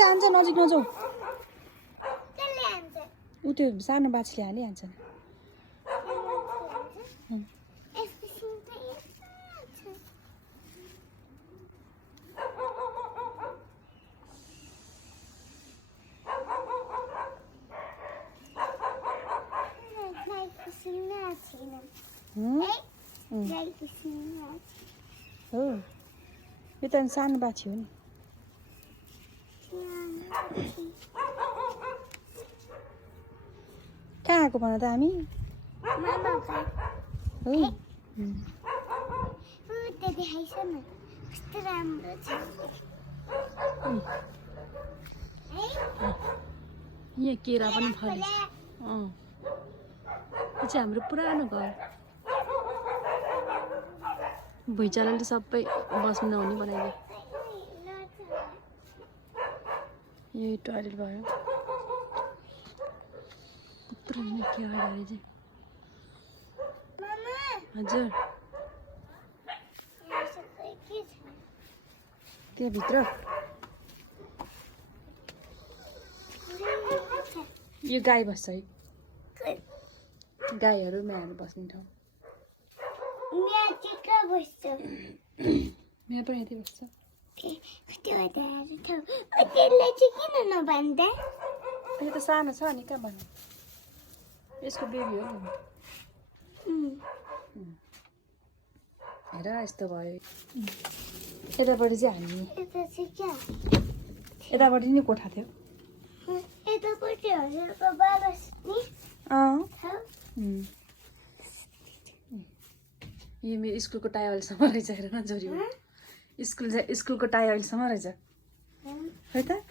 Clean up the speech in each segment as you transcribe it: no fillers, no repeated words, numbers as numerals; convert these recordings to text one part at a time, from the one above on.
हान्छ हान्छ नजिक नजाऊ ऊ त्यो सानो बाछीले हालिहाल्छ हो यो त सानो बाछी हो नि कहाँ आएको भन त हामी हो यहाँ केरा पनि फलेछ यो चाहिँ हाम्रो पुरानो घर भुइँचालोले सबै बस्नु नहुने बनाइदियो यही टोयलेट भयो पुरानो के अगाडि चाहिँ हजुर त्यहाँभित्र यो गाई बस्छ है गाईहरू म्याहरू बस्ने ठाउँ म्या पनि यति बस्छ यो त सानो छ नि कहाँ भन्नु यसको बेबी हो नि हेर यस्तो भयो यतापट्टि चाहिँ हामी यतापट्टि नि कोठा थियो यो मेरो स्कुलको टाई अहिलेसम्म रहेछ हेर न जोरी स्कुलको टाई अहिलेसम्म रहेछ है त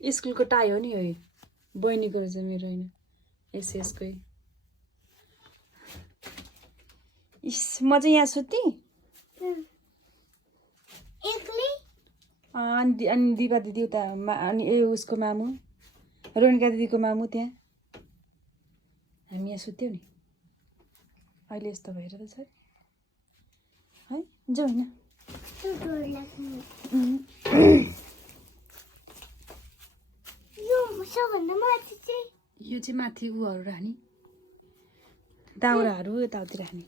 स्कुलको टाई हो नि यो बहिनीको रहेछ मेरो होइन एसएसकै म चाहिँ यहाँ सुत्ती अनि दिपा दिदी उता अनि उसको मामु रोनिका दिदीको मामु त्यहाँ हामी यहाँ सुत्यौँ नि अहिले यस्तो भएर त छ है जाउँ होइन यो चाहिँ माथि उहरू राख्ने दाउराहरू यताउति राख्ने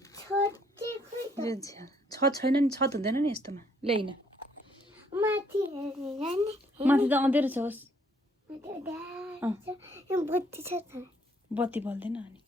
छत छैन नि छत हुँदैन नि यस्तोमा ल्याइन माथि त अँधेरो छ होस् बत्ती बल्दैन अनि